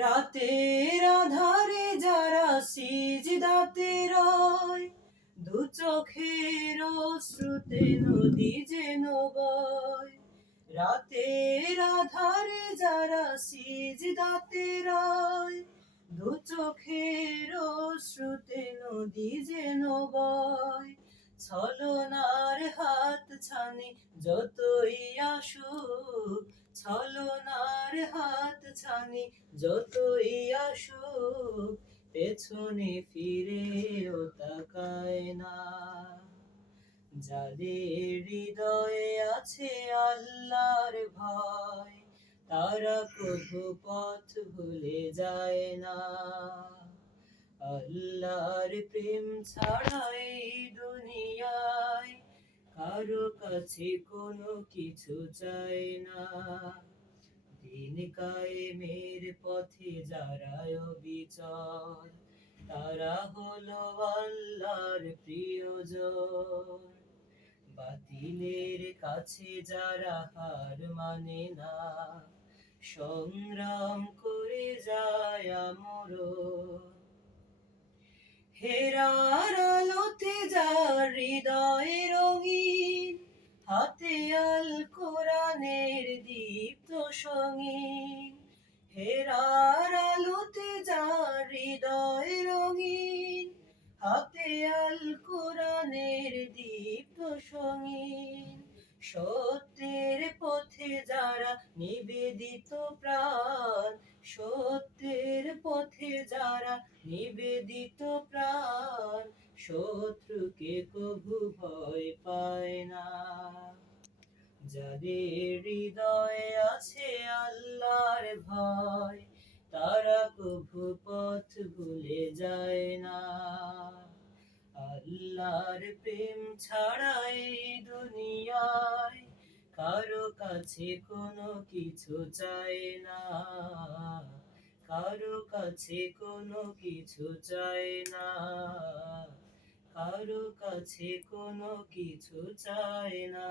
রাতের আধারে যারা সিজদাতে রয়, দু চোখের অশ্রুতে নদী যেন বয়। রাতের আধারে যারা সিজদাতে রয়, দু চোখের অশ্রুতে নদী যেন বয়। ছলনার হাত ছানি যতই আসুক, ছলনার হাত ছানি যতই আসুক, পেছনে ফিরেও তাকায় না। যাদের হৃদয়ে আছে আল্লাহর ভয়, তারা কভু পথ ভুলে যায় না। আল্লাহর প্রেম ছাড়া এই দুনিয়ায় কারো কাছে কোনো কিছু চাই না। দিন কায়েমের পথে যারা অবিচল, তারা হলো আল্লাহর প্রিয়জন। বাতিলের কাছে যারা হার মানে না, সংগ্রাম করে যায় আমরণ। হেরার আলোতে যার হৃদয় রঙিন, হাতে আল কোরআনের দীপ্ত সঙ্গীন। হেরার আলোতে যার হৃদয় রঙিন, হাতে আল কোরআনের দীপ্ত সঙ্গীন। সত্যের পথে যারা নিবেদিত প্রাণ, সত্যের পথে যারা নিবেদিত প্রাণ, শত্রুকে কভু ভয় পায় না। যাদের হৃদয়ে আছে আল্লাহর ভয়, তারা কভু পথ ভুলে যায় না। আল্লাহর প্রেম ছাড়া এই দুনিয়ায় কারো কাছে কোনো কিছু চাই না, কারো কাছে কোনো কিছু চাই না, কারো কাছে কোনো কিছু চাই না।